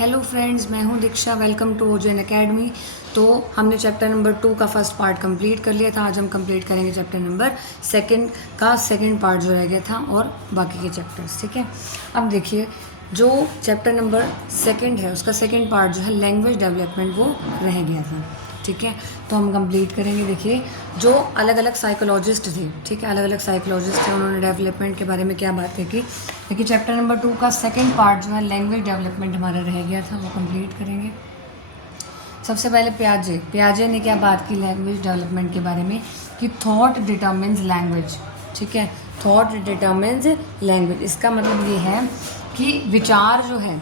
Hello friends, मैं हूं Diksha. Welcome to ओजेन एकेडमी। तो हमने चैप्टर नंबर 2 का फर्स्ट पार्ट कंप्लीट कर लिया था। आज हम कंप्लीट करेंगे चैप्टर नंबर 2 का सेकंड पार्ट जो रह गया था और बाकी के चैप्टर्स। ठीक है, अब देखिए जो चैप्टर नंबर 2 है उसका सेकंड पार्ट जो है लैंग्वेज डेवलपमेंट वो रह गया था। ठीक है, तो हम कंप्लीट करेंगे। देखिए जो अलग अलग साइकोलॉजिस्ट थे, ठीक है, अलग अलग साइकोलॉजिस्ट थे, उन्होंने डेवलपमेंट के बारे में क्या बातें की। देखिए चैप्टर नंबर 2 का सेकंड पार्ट जो है लैंग्वेज डेवलपमेंट हमारा रह गया था, वो कंप्लीट करेंगे। सबसे पहले पियाजे ने क्या बात की लैंग्वेज डेवलपमेंट के बारे में कि थॉट डिटर्मिन्स लैंग्वेज। ठीक है, थॉट डिटर्मिन्स लैंग्वेज, इसका मतलब ये है कि विचार जो है,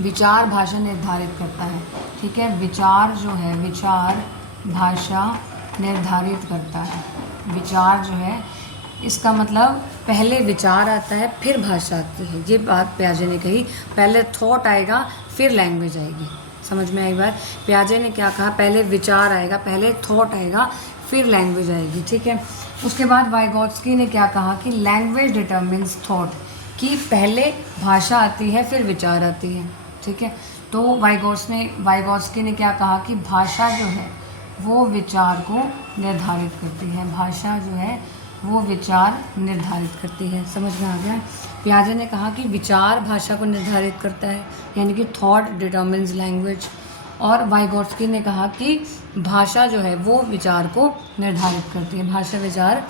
विचार भाषा निर्धारित करता है। ठीक है, विचार जो है, विचार भाषा निर्धारित करता है। विचार जो है, इसका मतलब पहले विचार आता है फिर भाषा आती है। ये बात पियाजे ने कही, पहले थॉट आएगा फिर लैंग्वेज आएगी। समझ में आई बात? पियाजे ने क्या कहा, पहले विचार आएगा, पहले थॉट आएगा फिर लैंग्वेज आएगी। ठीक है, उसके बाद वाइगोत्स्की ने क्या कहा कि लैंग्वेज डिटर्मिन्स थॉट, कि पहले भाषा आती है फिर विचार आती है। ठीक है, तो वाइगोत्स्की ने क्या कहा कि भाषा जो है वो विचार को निर्धारित करती है। भाषा जो है वो विचार निर्धारित करती है। समझ में आ गया? पियाजे ने कहा कि विचार भाषा को निर्धारित करता है, यानी कि थॉट डिटर्मिन्स लैंग्वेज। और वाइगोत्स्की ने कहा कि भाषा जो है वो विचार को निर्धारित करती है, भाषा विचार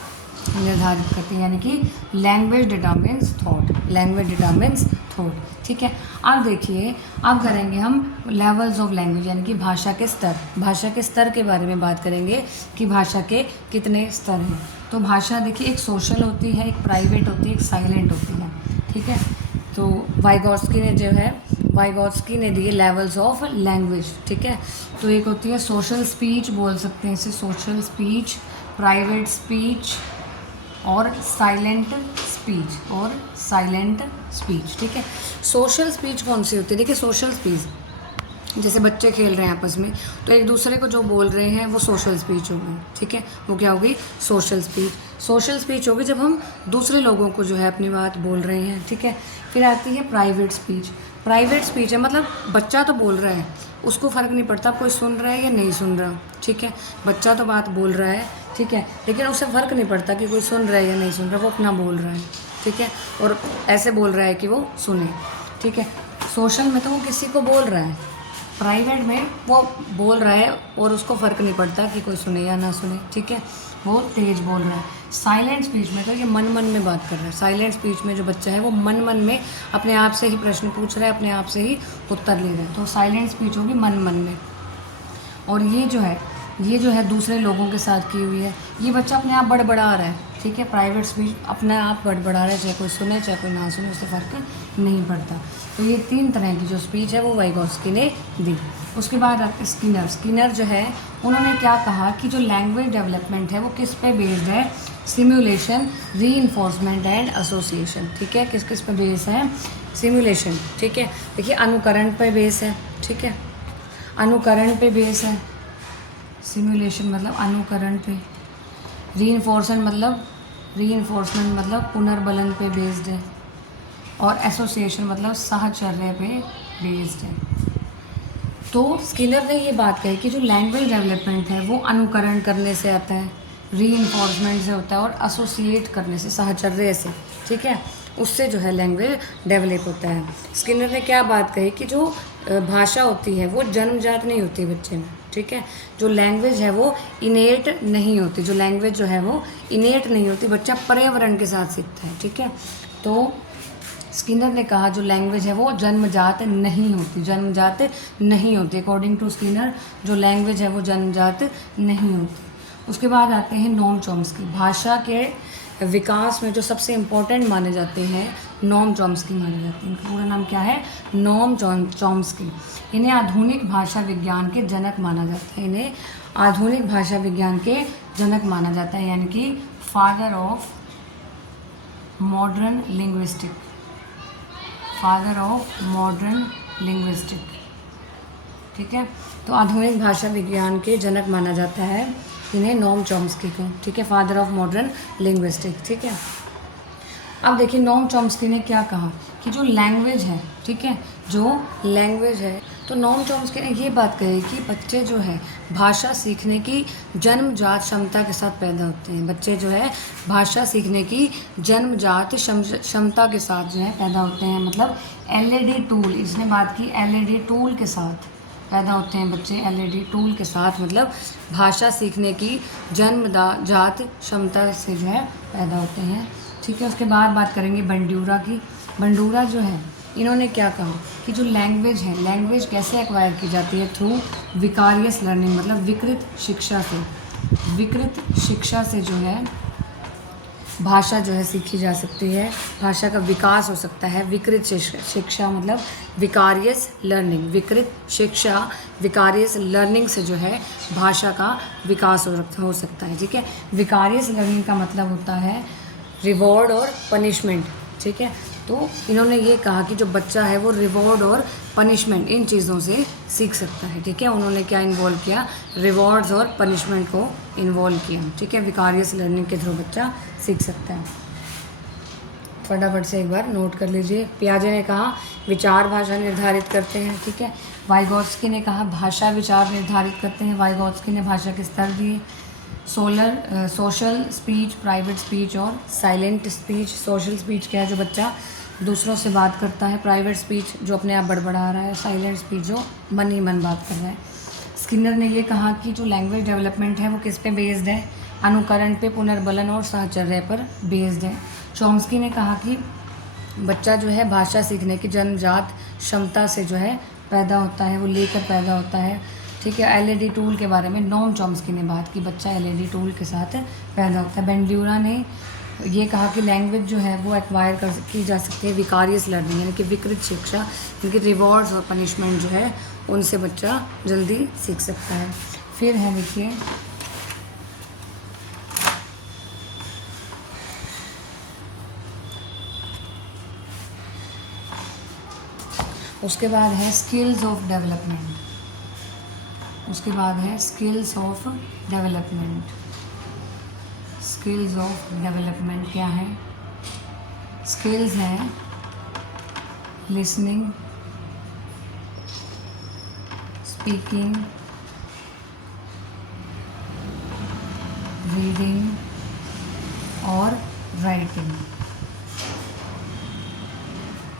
निर्धारित करती है, यानी कि language determines thought, language determines thought. ठीक है, अब देखिए अब करेंगे हम लेवल्स ऑफ लैंग्वेज, यानी कि भाषा के स्तर। भाषा के स्तर के बारे में बात करेंगे कि भाषा के कितने स्तर हैं। तो भाषा देखिए एक सोशल होती है, एक प्राइवेट होती है, एक साइलेंट होती है। ठीक है, तो वाइगोत्स्की ने दिए लेवल्स ऑफ लैंग्वेज। ठीक है, तो एक होती है सोशल स्पीच, बोल सकते हैं इसे सोशल स्पीच, प्राइवेट स्पीच और साइलेंट स्पीच। ठीक है, सोशल स्पीच कौन सी होती है? देखिए सोशल स्पीच जैसे बच्चे खेल रहे हैं आपस में, तो एक दूसरे को जो बोल रहे हैं वो सोशल स्पीच होगी। ठीक है, वो क्या होगी? Social speech. सोशल स्पीच होगी जब हम दूसरे लोगों को जो है अपनी बात बोल रहे हैं। ठीक है, फिर आती है प्राइवेट स्पीच। प्राइवेट स्पीच है मतलब बच्चा तो बोल रहा है, उसको फ़र्क नहीं पड़ता कोई सुन रहा है या नहीं सुन रहा। ठीक है, बच्चा तो बात बोल रहा है, ठीक है, लेकिन उसे फ़र्क नहीं पड़ता कि कोई सुन रहा है या नहीं सुन रहा, वो अपना बोल रहा है। ठीक है, और ऐसे बोल रहा है कि वो सुने। ठीक है, सोशल में तो वो किसी को बोल रहा है, प्राइवेट में वो बोल रहा है और उसको फ़र्क नहीं पड़ता कि कोई सुने या ना सुने। ठीक है, वो तेज बोल रहा है। साइलेंट स्पीच में तो ये मन में बात कर रहा है। साइलेंट स्पीच में जो बच्चा है वो मन में अपने आप से ही प्रश्न पूछ रहा है, अपने आप से ही उत्तर ले रहा है, तो साइलेंट स्पीच होगी मन में। और ये जो है दूसरे लोगों के साथ की हुई है, ये बच्चा अपने आप बड़बड़ा रहा है। ठीक है, प्राइवेट स्पीच अपने आप बड़बड़ा रहा है, चाहे कोई सुने चाहे कोई ना सुने, उससे फ़र्क नहीं पड़ता। तो ये 3 तरह की जो स्पीच है वो वाइगोत्स्की ने दी। उसके बाद आते स्किनर जो है, उन्होंने क्या कहा कि जो लैंग्वेज डेवलपमेंट है वो किस पे बेस्ड है? Simulation, reinforcement and association. ठीक है, किस पे बेस है? सिमुलेशन। ठीक है, देखिए अनुकरण पे बेस है। ठीक है, अनुकरण पे बेस है। सिमुलेशन मतलब अनुकरण पे, रीइंफोर्समेंट मतलब पुनर्बलन पे बेस्ड है, और एसोसिएशन मतलब साहचर्य पे बेस्ड है। तो स्किनर ने ये बात कही कि जो लैंग्वेज डेवलपमेंट है वो अनुकरण करने से आता है, रीइंफोर्समेंट से होता है, और एसोसिएट करने से, साहचर्य से। ठीक है, उससे जो है लैंग्वेज डेवलप होता है। स्किनर ने क्या बात कही कि जो भाषा होती है वो जन्मजात नहीं होती बच्चे में। ठीक है, जो लैंग्वेज है वो इनेट नहीं होती, जो लैंग्वेज जो है वो इनेट नहीं होती, बच्चा पर्यावरण के साथ सीखता है। ठीक है, तो स्किनर ने कहा जो लैंग्वेज है वो जन्मजात नहीं होती। अकॉर्डिंग टू स्किनर जो लैंग्वेज है वो जन्मजात नहीं होती। उसके बाद आते हैं नोम चॉम्स्की। भाषा के विकास में जो सबसे इम्पोर्टेंट माने जाते हैं नोम चॉम्स्की माने जाते हैं। इनका पूरा नाम क्या है? Noam Chomsky. इन्हें आधुनिक भाषा विज्ञान के जनक माना जाता है। इन्हें आधुनिक भाषा विज्ञान के जनक माना जाता है, यानी कि फादर ऑफ मॉडर्न लिंग्विस्टिक। ठीक है, तो आधुनिक भाषा विज्ञान के जनक माना जाता है इन्हें, नोम चॉम्स्की को। ठीक है, फादर ऑफ मॉडर्न लिंग्विस्टिक। ठीक है, अब देखिए नोम चॉम्स्की ने क्या कहा कि जो लैंग्वेज है, ठीक है, जो लैंग्वेज है, तो नोम चॉम्स्की ने ये बात कही कि बच्चे जो है भाषा सीखने की जन्मजात क्षमता के साथ पैदा होते हैं। बच्चे जो है भाषा सीखने की जन्मजात क्षमता के साथ जो है पैदा होते हैं। मतलब एलईडी टूल, इसने बात की एलईडी टूल के साथ पैदा होते हैं बच्चे, एलईडी टूल के साथ, मतलब भाषा सीखने की जन्मजात क्षमता से जो है पैदा होते हैं। ठीक है, उसके बाद बात करेंगे बंडूरा की। बंडूरा जो है इन्होंने क्या कहा कि जो लैंग्वेज है, लैंग्वेज कैसे एक्वायर की जाती है, थ्रू विकारियस लर्निंग, मतलब विकृत शिक्षा से। विकृत शिक्षा से जो है भाषा जो है सीखी जा सकती है, भाषा का विकास हो सकता है। विकृत शिक्षा मतलब विकारियस लर्निंग, विकृत शिक्षा विकारियस लर्निंग से जो है भाषा का विकास हो सकता है। ठीक है, विकारियस लर्निंग का मतलब होता है रिवॉर्ड और पनिशमेंट। ठीक है, तो इन्होंने ये कहा कि जो बच्चा है वो रिवॉर्ड और पनिशमेंट इन चीज़ों से सीख सकता है। ठीक है, उन्होंने क्या इन्वॉल्व किया, रिवॉर्ड्स और पनिशमेंट को इन्वॉल्व किया। ठीक है, विकारियस लर्निंग के थ्रू बच्चा सीख सकता है। फटाफट से एक बार नोट कर लीजिए। पियाजे ने कहा विचार भाषा निर्धारित करते हैं। ठीक है, वाइगोत्स्की ने कहा भाषा विचार निर्धारित करते हैं। वाइगोत्स्की ने भाषा के स्तर दिए, सोशल स्पीच, प्राइवेट स्पीच और साइलेंट स्पीच। सोशल स्पीच क्या है, जो बच्चा दूसरों से बात करता है। प्राइवेट स्पीच जो अपने आप बड़बड़ा रहा है। साइलेंट स्पीच जो मन ही मन बात कर रहा है। स्किनर ने ये कहा कि जो लैंग्वेज डेवलपमेंट है वो किस पे बेस्ड है, अनुकरण पे, पुनर्बलन और साहचर्य पर बेस्ड है। चॉम्स्की ने कहा कि बच्चा जो है भाषा सीखने की जन्मजात क्षमता से जो है पैदा होता है, वो लेकर पैदा होता है। ठीक है, एलईडी टूल के बारे में नोम चॉम्स्की ने बात की, बच्चा एलईडी टूल के साथ पैदा होता है। बेंड्यूरा ने ये कहा कि लैंग्वेज जो है वो एक्वायर की जा सकती है विकारियस लर्निंग, यानी कि विकृत शिक्षा, यानी कि रिवॉर्ड्स और पनिशमेंट जो है उनसे बच्चा जल्दी सीख सकता है। फिर है देखिए उसके बाद है स्किल्स ऑफ डेवलपमेंट। उसके बाद है skills of development. Skills of development क्या है, स्किल्स हैं लिसनिंग, स्पीकिंग, रीडिंग और राइटिंग।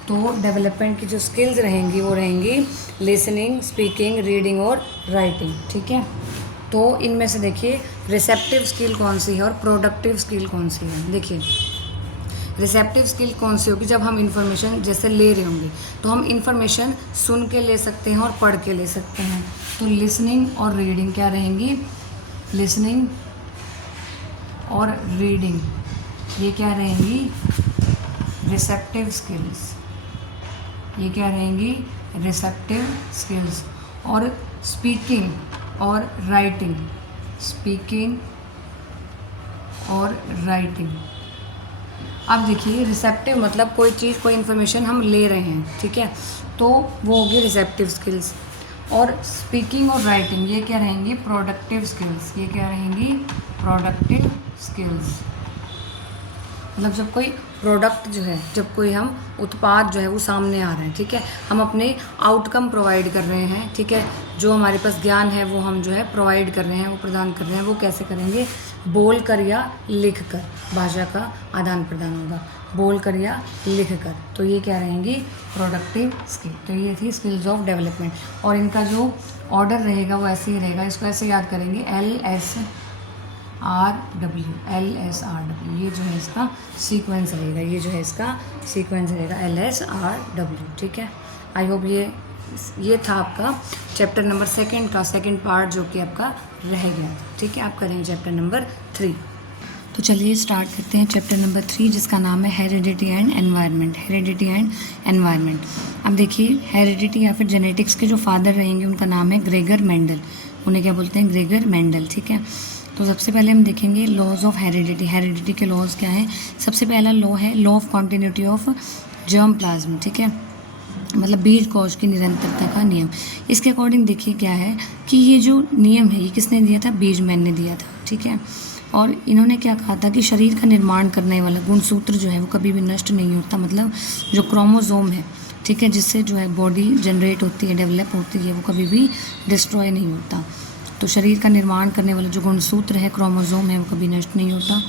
तो डेवलपमेंट की जो स्किल्स रहेंगी वो रहेंगी लिसनिंग, स्पीकिंग, रीडिंग और राइटिंग। ठीक है, तो इनमें से देखिए रिसेप्टिव स्किल कौन सी है और प्रोडक्टिव स्किल कौन सी है। देखिए रिसेप्टिव स्किल कौन सी होगी, जब हम इंफॉर्मेशन जैसे ले रहे होंगे तो हम इंफॉर्मेशन सुन के ले सकते हैं और पढ़ के ले सकते हैं। तो लिसनिंग और रीडिंग क्या रहेंगी, लिसनिंग और रीडिंग ये क्या रहेंगी, रिसेप्टिव स्किल्स, ये क्या रहेंगी, रिसेप्टिव स्किल्स। और स्पीकिंग और राइटिंग, स्पीकिंग और राइटिंग। अब देखिए रिसेप्टिव मतलब कोई चीज़, कोई इन्फॉर्मेशन हम ले रहे हैं, ठीक है, तो वो होगी रिसेप्टिव स्किल्स। और स्पीकिंग और राइटिंग ये क्या रहेंगी, प्रोडक्टिव स्किल्स, ये क्या रहेंगी, प्रोडक्टिव स्किल्स। मतलब जब कोई प्रोडक्ट जो है, जब कोई हम उत्पाद जो है वो सामने आ रहे हैं, ठीक है, हम अपने आउटकम प्रोवाइड कर रहे हैं, ठीक है, जो हमारे पास ज्ञान है वो हम जो है प्रोवाइड कर रहे हैं, वो प्रदान कर रहे हैं, वो कैसे करेंगे, बोल कर या लिख कर, भाषा का आदान प्रदान होगा, बोल कर या लिख कर। तो ये क्या रहेंगी, प्रोडक्टिव स्किल। तो ये थी स्किल्स ऑफ डेवलपमेंट। और इनका जो ऑर्डर रहेगा वो ऐसे ही रहेगा, इसको ऐसे याद करेंगे, LSRW, LSRW, ये जो है इसका सीक्वेंस रहेगा, ये जो है इसका सीक्वेंस रहेगा LSRW। ठीक है, आई होप ये था आपका चैप्टर नंबर 2 का सेकंड पार्ट जो कि आपका रह गया था। ठीक है, आप करेंगे चैप्टर नंबर 3। तो चलिए स्टार्ट करते हैं चैप्टर नंबर 3 जिसका नाम है heredity and environment. Heredity and environment. अब देखिए हेरिडिटी या फिर जेनेटिक्स के जो फादर रहेंगे उनका नाम है ग्रेगर मेंडल। उन्हें क्या बोलते हैं, ग्रेगर मेंडल। ठीक है, तो सबसे पहले हम देखेंगे लॉज ऑफ हेरिडिटी। हेरिडिटी के लॉज क्या हैं। सबसे पहला लॉ है law of continuity of germ plasm. ठीक है, मतलब बीज कोश की निरंतरता का नियम। इसके अकॉर्डिंग देखिए क्या है कि ये जो नियम है ये किसने दिया था, बीजमैन ने दिया था। ठीक है, और इन्होंने क्या कहा था कि शरीर का निर्माण करने वाला गुणसूत्र जो है वो कभी भी नष्ट नहीं होता। मतलब जो क्रोमोसोम है ठीक है, जिससे जो है बॉडी जनरेट होती है, डेवलप होती है, वो कभी भी डिस्ट्रॉय नहीं होता। तो शरीर का निर्माण करने वाला जो गुणसूत्र है, क्रोमोसोम है, वो कभी नष्ट नहीं होता।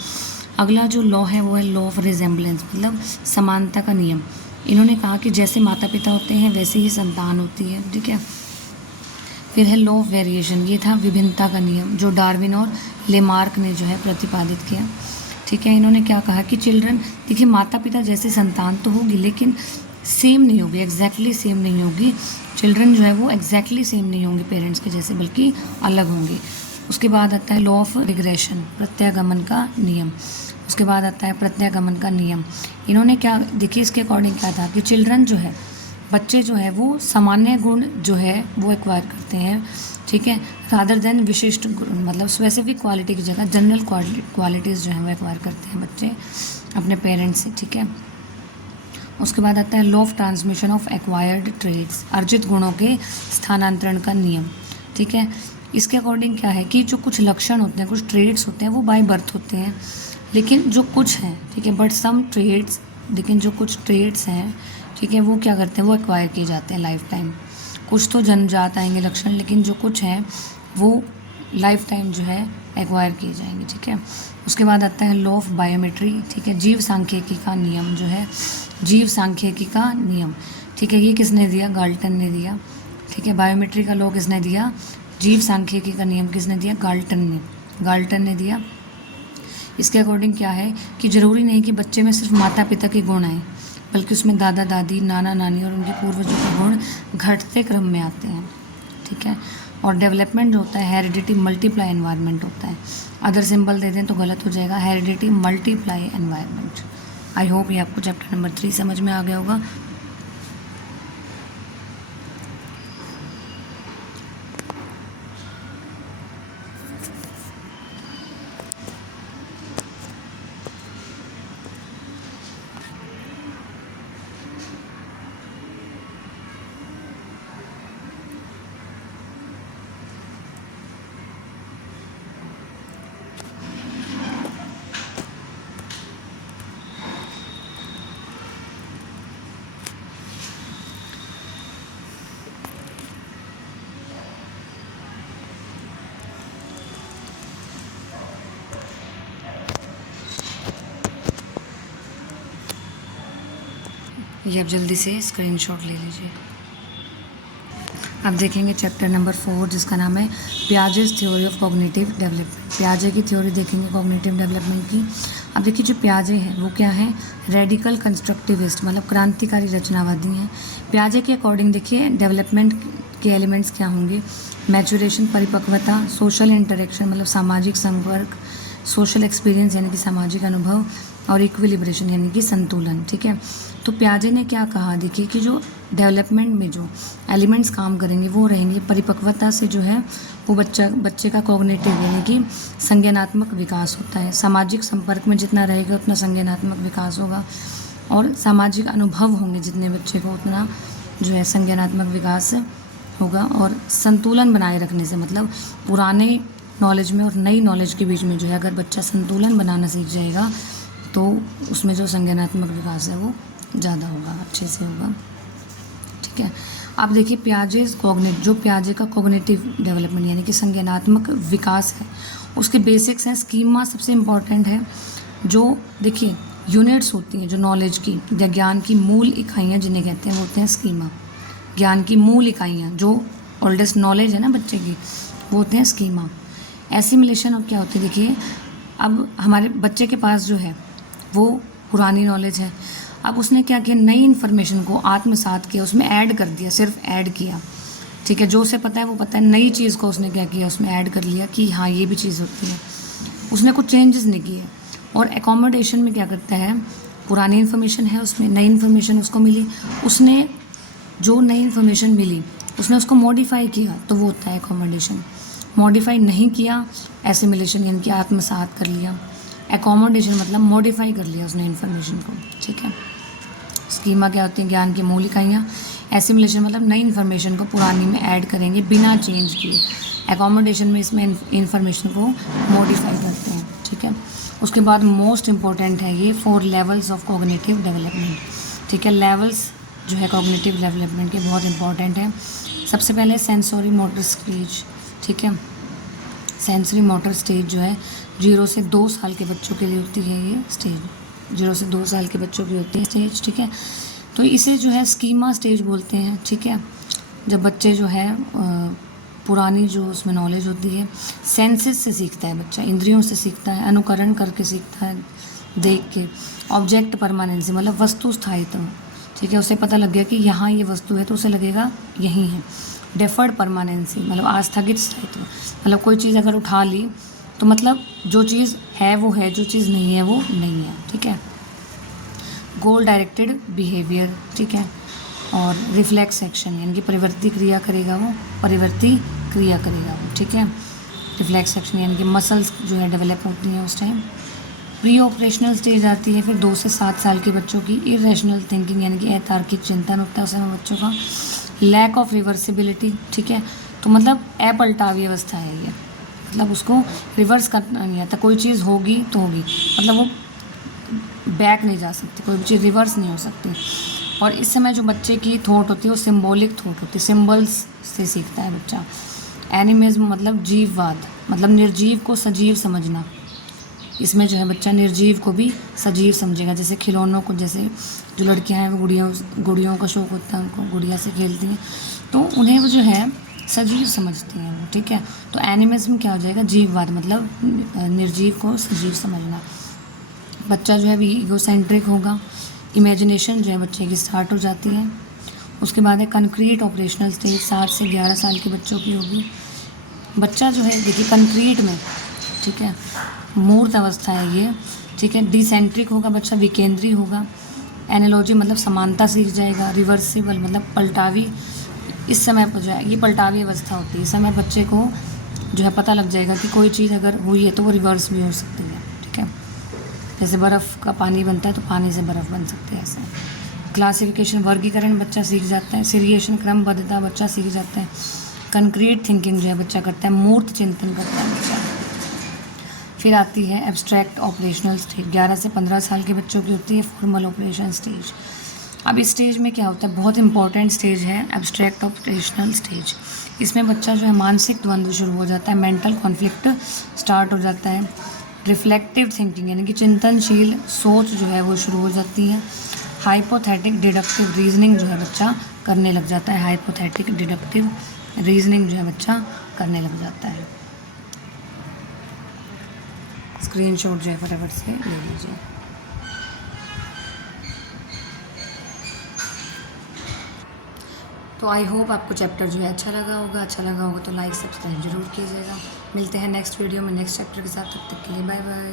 अगला जो लॉ है वो है लॉ ऑफ रिजेम्बलेंस, मतलब समानता का नियम। इन्होंने कहा कि जैसे माता पिता होते हैं वैसे ही संतान होती है, ठीक है। फिर है लॉ ऑफ वेरिएशन, ये था विभिन्नता का नियम, जो डार्विन और लेमार्क ने जो है प्रतिपादित किया, ठीक है। इन्होंने क्या कहा कि चिल्ड्रन, देखिए माता पिता जैसे संतान तो होगी लेकिन सेम नहीं होगी, एग्जैक्टली सेम नहीं होगी। चिल्ड्रन जो है वो एग्जैक्टली सेम नहीं होंगे पेरेंट्स के जैसे, बल्कि अलग होंगे। उसके बाद आता है लॉ ऑफ रिग्रेशन, प्रत्यागमन का नियम। उसके बाद आता है प्रत्यागमन का नियम। इन्होंने क्या, देखिए इसके अकॉर्डिंग क्या था कि चिल्ड्रन जो है, बच्चे जो है वो सामान्य गुण जो है वो एक्वायर करते हैं, ठीक है, रादर देन विशिष्ट गुण, मतलब स्पेसिफिक क्वालिटी की जगह जनरल क्वालिटीज़ जो है वो एक्वायर करते हैं बच्चे अपने पेरेंट्स से, ठीक है। उसके बाद आता है law of transmission of acquired traits, अर्जित गुणों के स्थानांतरण का नियम, ठीक है। इसके अकॉर्डिंग क्या है कि जो कुछ लक्षण होते हैं, कुछ ट्रेड्स होते हैं वो बाय बर्थ होते हैं, लेकिन जो कुछ हैं, ठीक है, बट सम ट्रेड्स, लेकिन जो कुछ ट्रेड्स हैं, ठीक है, वो क्या करते हैं, वो एक्वायर किए जाते हैं लाइफ टाइम। कुछ तो जन्मजात आएंगे लक्षण, लेकिन जो कुछ हैं वो लाइफ टाइम जो है एक्वायर किए जाएंगे, ठीक है। उसके बाद आता है लॉ ऑफ बायोमेट्री, ठीक है, जीव सांख्यिकी का नियम जो है, जीव सांख्यिकी का नियम, ठीक है। ये किसने दिया, गाल्टन ने दिया, ठीक है। बायोमेट्री का लॉ किसने दिया, जीव सांख्यिकी का नियम किसने दिया, गाल्टन ने दिया। इसके अकॉर्डिंग क्या है कि ज़रूरी नहीं कि बच्चे में सिर्फ माता पिता के गुण आए, बल्कि उसमें दादा दादी, नाना नानी और उनके पूर्वजों के गुण घटते क्रम में आते हैं, ठीक है। और डेवलपमेंट जो होता है हेरिडिटी मल्टीप्लाई एनवायरनमेंट होता है। अदर सिंबल दे दें तो गलत हो जाएगा, heredity multiply environment. I hope ये आपको चैप्टर नंबर 3 समझ में आ गया होगा। ये आप जल्दी से स्क्रीनशॉट ले लीजिए। अब देखेंगे चैप्टर नंबर 4, जिसका नाम है Piaget's theory of cognitive development. पियाजे की थ्योरी देखेंगे कॉग्निटिव डेवलपमेंट की। अब देखिए जो पियाजे हैं वो क्या है, रेडिकल कंस्ट्रक्टिविस्ट, मतलब क्रांतिकारी रचनावादी हैं। पियाजे के अकॉर्डिंग देखिए डेवलपमेंट के एलिमेंट्स क्या होंगे, मैचुरेशन, परिपक्वता, सोशल इंटरेक्शन मतलब सामाजिक संपर्क, सोशल एक्सपीरियंस यानी कि सामाजिक अनुभव, और इक्विलिब्रेशन यानी कि संतुलन, ठीक है। तो पियाजे ने क्या कहा, देखिए कि जो डेवलपमेंट में जो एलिमेंट्स काम करेंगे वो रहेंगे, परिपक्वता से जो है वो बच्चे का कॉग्निटिव यानी कि संज्ञानात्मक विकास होता है। सामाजिक संपर्क में जितना रहेगा उतना संज्ञानात्मक विकास होगा, और सामाजिक अनुभव होंगे जितने बच्चे को उतना जो है संज्ञानात्मक विकास होगा। और संतुलन बनाए रखने से, मतलब पुराने नॉलेज में और नई नॉलेज के बीच में जो है अगर बच्चा संतुलन बनाना सीख जाएगा तो उसमें जो संज्ञानात्मक विकास है वो ज़्यादा होगा, अच्छे से होगा, ठीक है। आप देखिए जो पियाजे का कॉग्निटिव डेवलपमेंट यानी कि संज्ञानात्मक विकास है, उसके बेसिक्स हैं। स्कीमा सबसे इम्पॉर्टेंट है। जो देखिए यूनिट्स होती हैं जो नॉलेज की या ज्ञान की मूल इकाइयाँ जिन्हें कहते हैं वो होते हैं स्कीमा। ज्ञान की मूल इकाइयाँ जो ओल्डेस्ट नॉलेज है ना बच्चे की, वो होते हैं स्कीमा। एसिमिलेशन और क्या होती है, देखिए अब हमारे बच्चे के पास जो है वो पुरानी नॉलेज है, अब उसने क्या किया, नई इन्फॉर्मेशन को आत्मसात किया, उसमें ऐड कर दिया, सिर्फ ऐड किया, ठीक है। जो उसे पता है वो पता है, नई चीज़ को उसने क्या किया, उसमें ऐड कर लिया कि हाँ ये भी चीज़ होती है, उसने कुछ चेंजेस नहीं किए। और एकोमोडेशन में क्या करता है, पुरानी इन्फॉर्मेशन है उसमें नई इन्फॉर्मेशन उसको मिली, उसने जो नई इन्फॉर्मेशन मिली उसने उसको मॉडिफाई किया, तो वो होता है एकोमोडेशन। मॉडिफाई नहीं किया, एसिमिलेशन यानी कि आत्मसात कर लिया। एकोमोडेशन मतलब मॉडिफाई कर लिया उसने इन्फॉर्मेशन को, ठीक है। स्कीमा क्या होती है, ज्ञान की मूल इकाइयाँ। एसिमिलेशन मतलब नई इन्फॉर्मेशन को पुरानी में ऐड करेंगे बिना चेंज किए। एकोमोडेशन में इसमें इन्फॉर्मेशन को मॉडिफाई करते हैं, ठीक है। उसके बाद मोस्ट इम्पॉर्टेंट है ये 4 लेवल्स ऑफ कॉग्निटिव डेवलपमेंट, ठीक है। लेवल्स जो है कॉग्निटिव डेवलपमेंट के बहुत इंपॉर्टेंट है। सबसे पहले सेंसरी मोटर स्टेज, ठीक है। सेंसरी मोटर स्टेज जो है 0 से 2 साल के बच्चों के लिए होती है ये स्टेज, 0 से 2 साल के बच्चों की होती है स्टेज, ठीक है। तो इसे जो है स्कीमा स्टेज बोलते हैं, ठीक है। जब बच्चे जो है पुरानी जो उसमें नॉलेज होती है, सेंसेस से सीखता है बच्चा, इंद्रियों से सीखता है, अनुकरण करके सीखता है, देख के। ऑब्जेक्ट परमानेंसी मतलब वस्तु स्थायित्व, ठीक है। उसे पता लग गया कि यहाँ ये वस्तु है तो उसे लगेगा यहीं है। डेफर्ड परमानेंसी मतलब आस्थगित स्थायित्व, मतलब कोई चीज़ अगर उठा ली तो मतलब जो चीज़ है वो है, जो चीज़ नहीं है वो नहीं है, ठीक है। गोल डायरेक्टेड बिहेवियर, ठीक है। और रिफ्लेक्स एक्शन यानी कि परिवर्ती क्रिया करेगा वो, परिवर्ती क्रिया करेगा वो, ठीक है। रिफ्लेक्स एक्शन यानी कि मसल्स जो है डेवलप होती हैं उस टाइम। प्री ऑपरेशनल स्टेज आती है फिर 2 से 7 साल के बच्चों की। इरेशनल थिंकिंग यानी कि अतार्किक चिंतन होता है उस समय बच्चों का। लैक ऑफ रिवर्सिबिलिटी, ठीक है। तो मतलब अपलटावी अवस्था है ये, मतलब उसको रिवर्स करना नहीं आता, कोई चीज़ होगी तो होगी, मतलब वो बैक नहीं जा सकती, कोई भी चीज़ रिवर्स नहीं हो सकती। और इस समय जो बच्चे की थॉट होती है वो सिम्बॉलिक थॉट होती है, सिम्बल्स से सीखता है बच्चा। एनिमिज्म मतलब जीववाद, मतलब निर्जीव को सजीव समझना। इसमें जो है बच्चा निर्जीव को भी सजीव समझेगा। जैसे खिलौनों को, जैसे जो लड़कियां हैं वो गुड़ियों का शौक़ होता है, उनको गुड़िया से खेलती हैं, तो उन्हें वो जो है सजीव समझती हैं वो, ठीक है। तो एनिमिज्म क्या हो जाएगा, जीववाद, मतलब निर्जीव को सजीव समझना। बच्चा जो है भी ईगोसेंट्रिक होगा। इमेजिनेशन जो है बच्चे की स्टार्ट हो जाती है। उसके बाद है कंक्रीट ऑपरेशनल स्टेज, 7 से 11 साल के बच्चों की होगी। बच्चा जो है देखिए कंक्रीट में, ठीक है, मूर्त अवस्था है ये, ठीक है। डिसेंट्रिक होगा बच्चा, विकेंद्री होगा। एनालॉजी मतलब समानता सीख जाएगा। रिवर्सिबल मतलब पलटावी, इस समय पर जो है ये पलटावी अवस्था होती है। इस समय बच्चे को जो है पता लग जाएगा कि कोई चीज़ अगर हुई है तो वो रिवर्स भी हो सकती है, ठीक है। जैसे बर्फ़ का पानी बनता है तो पानी से बर्फ़ बन सकती है, ऐसे। क्लासिफिकेशन वर्गीकरण बच्चा सीख जाता है। सीरिएशन क्रमबद्धता बच्चा सीख जाता है। कंक्रीट थिंकिंग जो है बच्चा करता है, मूर्त चिंतन करता है बच्चा। फिर आती है एब्स्ट्रैक्ट ऑपरेशनल स्टेज, 11 से 15 साल के बच्चों की होती है फॉर्मल ऑपरेशन स्टेज। अब इस स्टेज में क्या होता है, बहुत इंपॉर्टेंट स्टेज है एब्स्ट्रैक्ट ऑपरेशनल स्टेज। इसमें बच्चा जो है मानसिक द्वंद्व शुरू हो जाता है, मेंटल कॉन्फ्लिक्ट स्टार्ट हो जाता है। रिफ्लेक्टिव थिंकिंग यानी कि चिंतनशील सोच जो है वो शुरू हो जाती है। हाइपोथेटिक डिडक्टिव रीजनिंग जो है बच्चा करने लग जाता है। हाइपोथेटिक डिडक्टिव रीजनिंग जो है बच्चा करने लग जाता है। स्क्रीनशॉट जो है फटाफट से ले लीजिए। तो आई होप आपको चैप्टर जो है अच्छा लगा होगा तो लाइक सब्सक्राइब जरूर कीजिएगा। मिलते हैं नेक्स्ट वीडियो में नेक्स्ट चैप्टर के साथ, तब तक के लिए बाय बाय।